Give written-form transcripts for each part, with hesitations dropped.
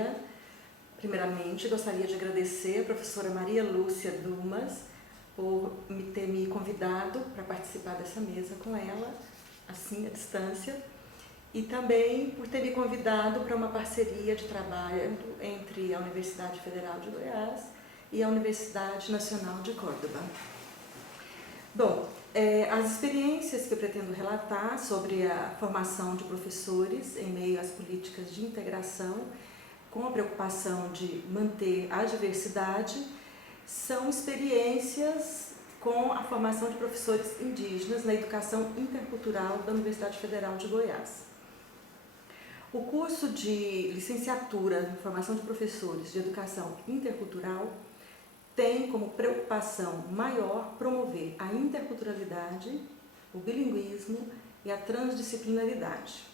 dia. Primeiramente, gostaria de agradecer a professora Maria Lúcia Dumas por ter me convidado para participar dessa mesa com ela, assim, à distância, e também por ter me convidado para uma parceria de trabalho entre a Universidade Federal de Goiás e a Universidade Nacional de Córdoba. Bom, as experiências que eu pretendo relatar sobre a formação de professores em meio às políticas de integração, com a preocupação de manter a diversidade, são experiências com a formação de professores indígenas na educação intercultural da Universidade Federal de Goiás. O curso de licenciatura em formação de professores de educação intercultural tem como preocupação maior promover a interculturalidade, o bilinguismo e a transdisciplinaridade.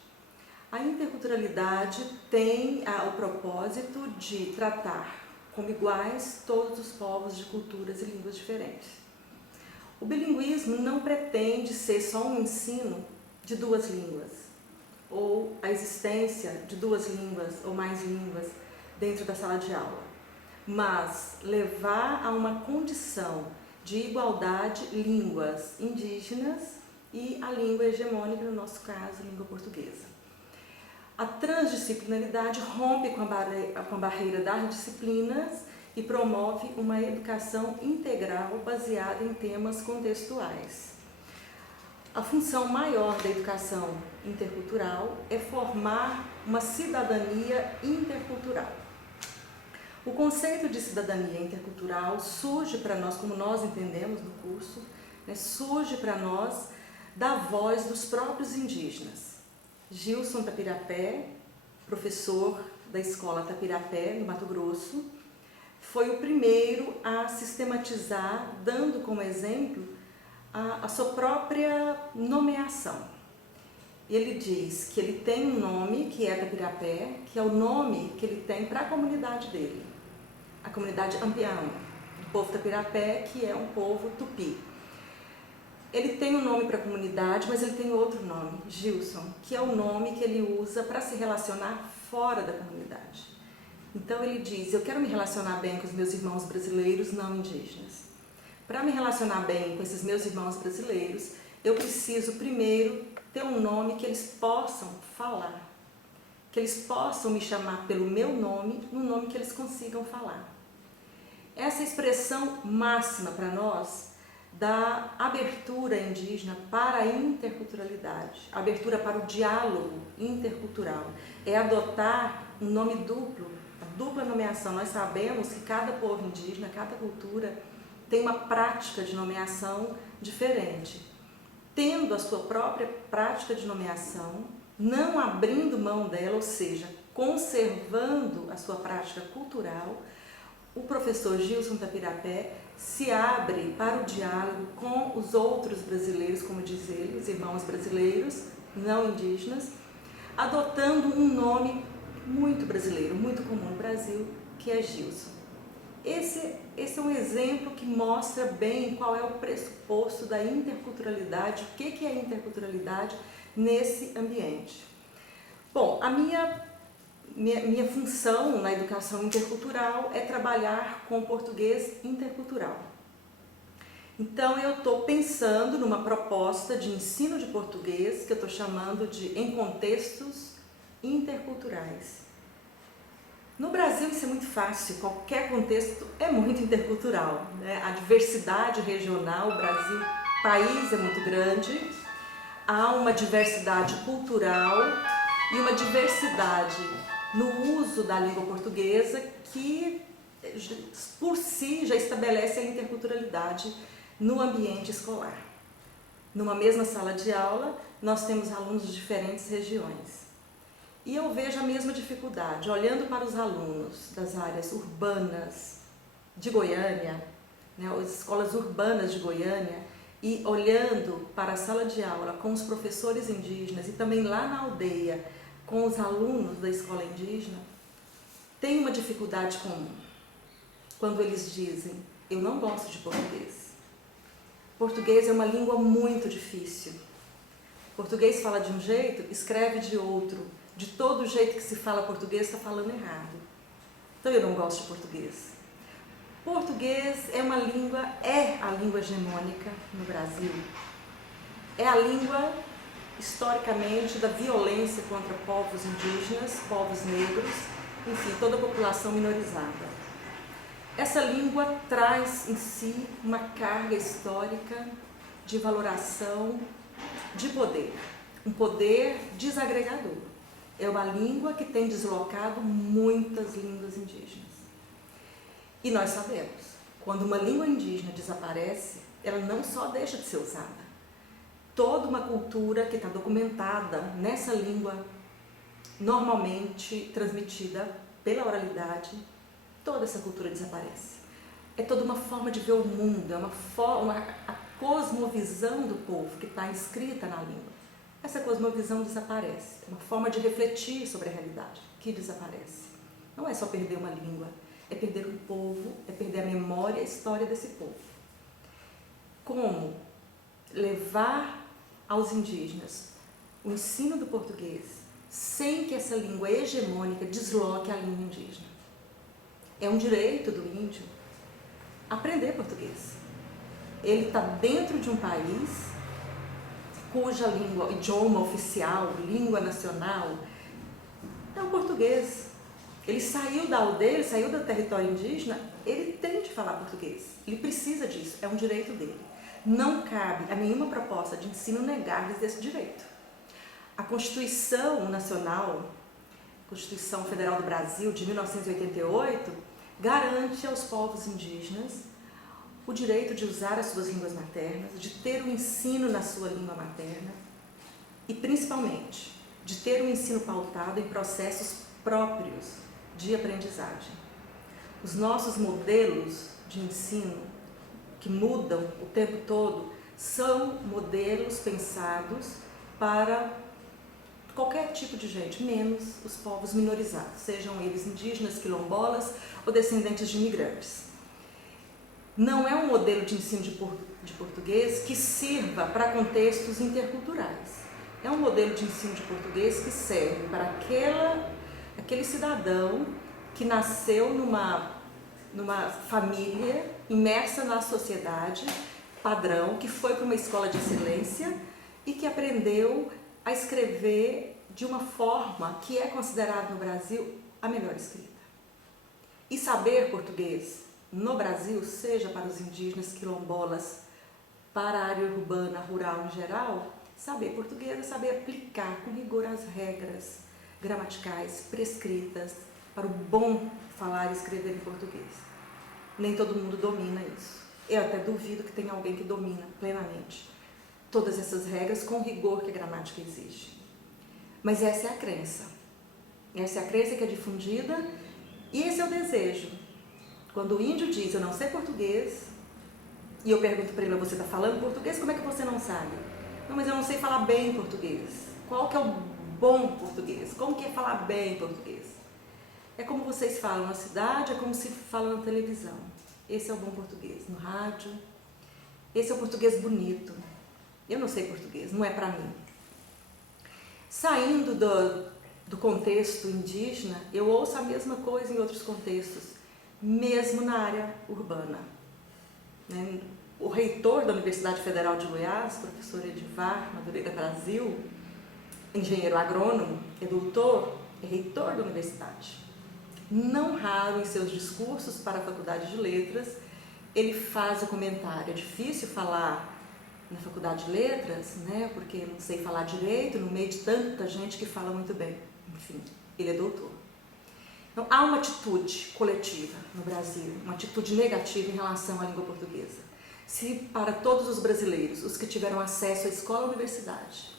A interculturalidade tem o propósito de tratar como iguais todos os povos de culturas e línguas diferentes. O bilinguismo não pretende ser só um ensino de duas línguas, ou a existência de duas línguas ou mais línguas dentro da sala de aula, mas levar a uma condição de igualdade línguas indígenas e a língua hegemônica, no nosso caso, a língua portuguesa. A transdisciplinaridade rompe com a barreira das disciplinas e promove uma educação integral baseada em temas contextuais. A função maior da educação intercultural é formar uma cidadania intercultural. O conceito de cidadania intercultural surge para nós, como nós entendemos no curso, surge para nós da voz dos próprios indígenas. Gilson Tapirapé, professor da escola Tapirapé, no Mato Grosso, foi o primeiro a sistematizar, dando como exemplo a sua própria nomeação. Ele diz que ele tem um nome, que é Tapirapé, que é o nome que ele tem para a comunidade dele, a comunidade Ampião, do povo Tapirapé, que é um povo tupi. Ele tem um nome para a comunidade, mas ele tem outro nome, Gilson, que é o nome que ele usa para se relacionar fora da comunidade. Então ele diz, eu quero me relacionar bem com os meus irmãos brasileiros não indígenas. Para me relacionar bem com esses meus irmãos brasileiros, eu preciso primeiro ter um nome que eles possam falar, que eles possam me chamar pelo meu nome, no nome que eles consigam falar. Essa expressão máxima para nós da abertura indígena para a interculturalidade, abertura para o diálogo intercultural, é adotar um nome duplo, a dupla nomeação. Nós sabemos que cada povo indígena, cada cultura tem uma prática de nomeação diferente. Tendo a sua própria prática de nomeação, não abrindo mão dela, ou seja, conservando a sua prática cultural, o professor Gilson Tapirapé se abre para o diálogo com os outros brasileiros, como diz ele, os irmãos brasileiros, não indígenas, adotando um nome muito brasileiro, muito comum no Brasil, que é Gilson. Esse é um exemplo que mostra bem qual é o pressuposto da interculturalidade, o que é interculturalidade nesse ambiente. Bom, a minha função na educação intercultural é trabalhar com o português intercultural. Então, eu estou pensando numa proposta de ensino de português que eu estou chamando de Em Contextos Interculturais. No Brasil isso é muito fácil, qualquer contexto é muito intercultural, né? A diversidade regional, o Brasil, país é muito grande, há uma diversidade cultural e uma diversidade no uso da língua portuguesa que, por si, já estabelece a interculturalidade no ambiente escolar. Numa mesma sala de aula, nós temos alunos de diferentes regiões. E eu vejo a mesma dificuldade, olhando para os alunos das áreas urbanas de Goiânia, né, as escolas urbanas de Goiânia, e olhando para a sala de aula com os professores indígenas e também lá na aldeia, com os alunos da escola indígena, tem uma dificuldade comum. Quando eles dizem, eu não gosto de português. Português é uma língua muito difícil. Português fala de um jeito, escreve de outro. De todo jeito que se fala português, está falando errado. Então eu não gosto de português. Português é a língua hegemônica no Brasil. É a língua, historicamente, da violência contra povos indígenas, povos negros, enfim, toda a população minorizada. Essa língua traz em si uma carga histórica de valoração de poder, um poder desagregador. É uma língua que tem deslocado muitas línguas indígenas. E nós sabemos, quando uma língua indígena desaparece, ela não só deixa de ser usada. Toda uma cultura que está documentada nessa língua, normalmente transmitida pela oralidade, toda essa cultura desaparece. É toda uma forma de ver o mundo, é a cosmovisão do povo que está inscrita na língua. Essa cosmovisão desaparece, é uma forma de refletir sobre a realidade que desaparece. Não é só perder uma língua, é perder um povo, é perder a memória e a história desse povo. Como levar aos indígenas o ensino do português sem que essa língua hegemônica desloque a língua indígena? É um direito do índio aprender português. Ele está dentro de um país cuja língua, idioma oficial, língua nacional, é o português. Ele saiu da aldeia, ele saiu do território indígena, ele tem de falar português. Ele precisa disso, é um direito dele. Não cabe a nenhuma proposta de ensino negar-lhes esse direito. A Constituição Nacional, Constituição Federal do Brasil, de 1988, garante aos povos indígenas o direito de usar as suas línguas maternas, de ter o ensino na sua língua materna e, principalmente, de ter um ensino pautado em processos próprios de aprendizagem. Os nossos modelos de ensino, que mudam o tempo todo, são modelos pensados para qualquer tipo de gente, menos os povos minorizados, sejam eles indígenas, quilombolas ou descendentes de imigrantes. Não é um modelo de ensino de português que sirva para contextos interculturais. É um modelo de ensino de português que serve para aquele cidadão que nasceu numa família imersa na sociedade padrão, que foi para uma escola de excelência e que aprendeu a escrever de uma forma que é considerada no Brasil a melhor escrita. E saber português no Brasil, seja para os indígenas, quilombolas, para a área urbana, rural em geral, saber português é saber aplicar com rigor as regras gramaticais prescritas para o bom falar e escrever em português. Nem todo mundo domina isso. Eu até duvido que tenha alguém que domina plenamente todas essas regras com o rigor que a gramática exige. Mas essa é a crença. Essa é a crença que é difundida e esse é o desejo. Quando o índio diz, eu não sei português, e eu pergunto para ele, você está falando português? Como é que você não sabe? Não, mas eu não sei falar bem português. Qual que é o bom português? Como que é falar bem português? É como vocês falam na cidade, é como se fala na televisão. Esse é o bom português, no rádio. Esse é o português bonito. Eu não sei português, não é para mim. Saindo do contexto indígena, eu ouço a mesma coisa em outros contextos, mesmo na área urbana. O reitor da Universidade Federal de Goiás, professor Edivar Madureira Brasil, engenheiro agrônomo, é doutor, é reitor da universidade. Não raro em seus discursos para a Faculdade de Letras, ele faz o comentário, é difícil falar na Faculdade de Letras, né, porque eu não sei falar direito, no meio de tanta gente que fala muito bem. Enfim, ele é doutor. Então, há uma atitude coletiva no Brasil, uma atitude negativa em relação à língua portuguesa. Se para todos os brasileiros, os que tiveram acesso à escola e universidade,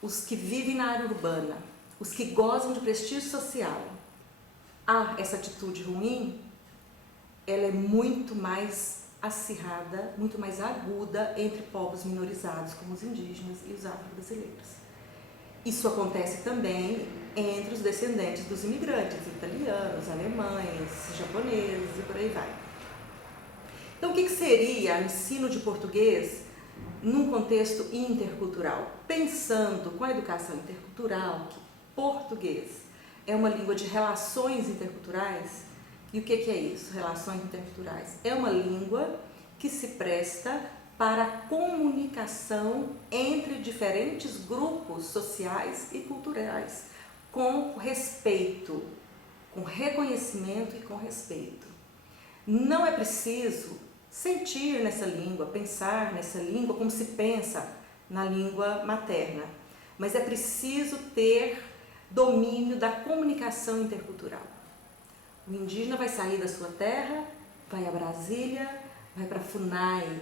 os que vivem na área urbana, os que gozam de prestígio social, há essa atitude ruim, ela é muito mais acirrada, muito mais aguda entre povos minorizados, como os indígenas e os afro-brasileiros. Isso acontece também entre os descendentes dos imigrantes, italianos, alemães, japoneses e por aí vai. Então, o que seria ensino de português num contexto intercultural? Pensando com a educação intercultural que português é uma língua de relações interculturais, E o que é isso, relações interculturais? É uma língua que se presta para a comunicação entre diferentes grupos sociais e culturais, com respeito, com reconhecimento e com respeito. Não é preciso sentir nessa língua, pensar nessa língua como se pensa na língua materna, mas é preciso ter domínio da comunicação intercultural. O indígena vai sair da sua terra, vai a Brasília, vai para a FUNAI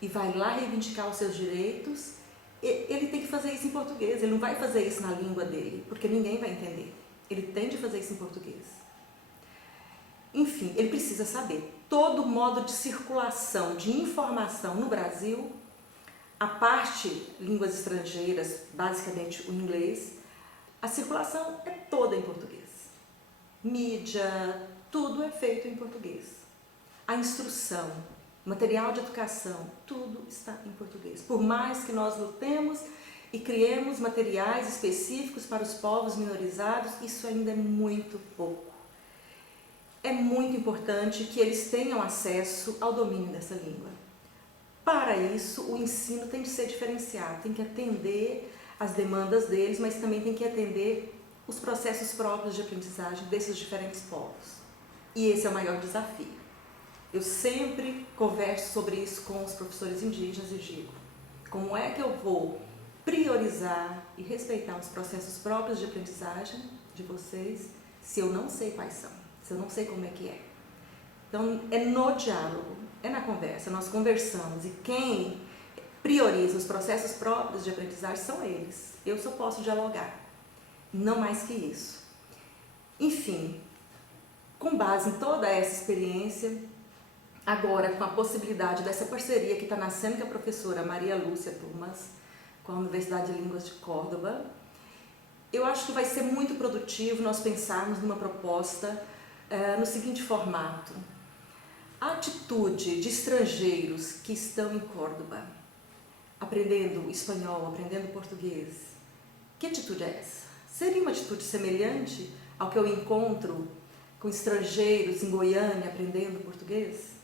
e vai lá reivindicar os seus direitos. Ele tem que fazer isso em português, ele não vai fazer isso na língua dele, porque ninguém vai entender. Ele tem de fazer isso em português. Enfim, ele precisa saber todo modo de circulação de informação no Brasil, a parte línguas estrangeiras, basicamente o inglês, a circulação é toda em português. Mídia, tudo é feito em português. A instrução, material de educação, tudo está em português. Por mais que nós lutemos e criemos materiais específicos para os povos minorizados, isso ainda é muito pouco. É muito importante que eles tenham acesso ao domínio dessa língua. Para isso, o ensino tem de ser diferenciado, tem que atender às demandas deles, mas também tem que atender os processos próprios de aprendizagem desses diferentes povos. E esse é o maior desafio. Eu sempre converso sobre isso com os professores indígenas e digo: como é que eu vou priorizar e respeitar os processos próprios de aprendizagem de vocês se eu não sei quais são, se eu não sei como é que é? Então, é no diálogo, é na conversa, nós conversamos, e quem prioriza os processos próprios de aprendizagem são eles. Eu só posso dialogar, não mais que isso. Enfim, com base em toda essa experiência, agora com a possibilidade dessa parceria que está nascendo com a professora Maria Lúcia Dumas, com a Universidade de Línguas de Córdoba, eu acho que vai ser muito produtivo nós pensarmos numa proposta no seguinte formato: a atitude de estrangeiros que estão em Córdoba, aprendendo espanhol, aprendendo português, que atitude é essa? Seria uma atitude semelhante ao que eu encontro com estrangeiros em Goiânia aprendendo português?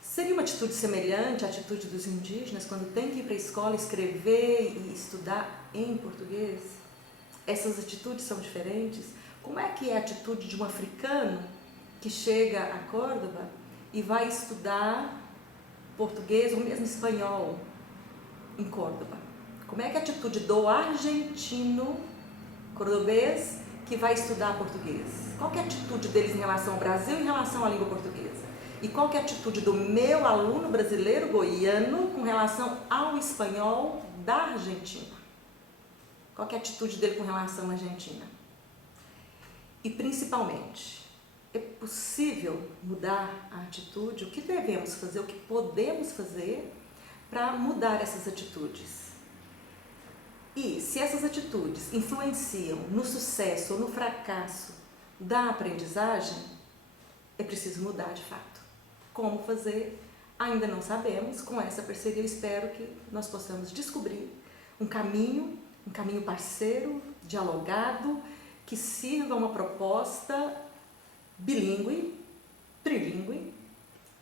Seria uma atitude semelhante à atitude dos indígenas quando tem que ir para a escola escrever e estudar em português? Essas atitudes são diferentes? Como é que é a atitude de um africano que chega a Córdoba e vai estudar português ou mesmo espanhol em Córdoba? Como é que é a atitude do argentino cordobês que vai estudar português? Qual que é a atitude deles em relação ao Brasil e em relação à língua portuguesa? E qual que é a atitude do meu aluno brasileiro goiano com relação ao espanhol da Argentina? Qual que é a atitude dele com relação à Argentina? E principalmente, é possível mudar a atitude? O que devemos fazer, o que podemos fazer para mudar essas atitudes? E se essas atitudes influenciam no sucesso ou no fracasso da aprendizagem, é preciso mudar de fato. Como fazer? Ainda não sabemos. Com essa parceria, eu espero que nós possamos descobrir um caminho parceiro, dialogado, que sirva uma proposta bilíngue, trilingue,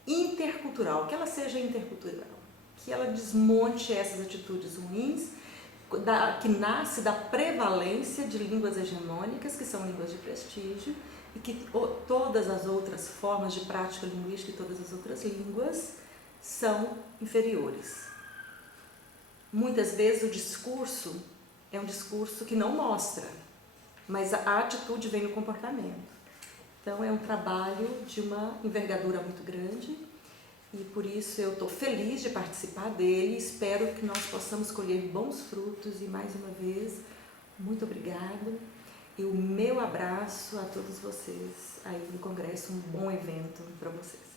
intercultural, que ela seja intercultural, que ela desmonte essas atitudes ruins, que nasce da prevalência de línguas hegemônicas, que são línguas de prestígio, e que todas as outras formas de prática linguística e todas as outras línguas são inferiores. Muitas vezes o discurso é um discurso que não mostra, mas a atitude vem no comportamento. Então é um trabalho de uma envergadura muito grande e por isso eu estou feliz de participar dele, espero que nós possamos colher bons frutos e mais uma vez, muito obrigada. E o meu abraço a todos vocês aí no Congresso, um bom evento para vocês.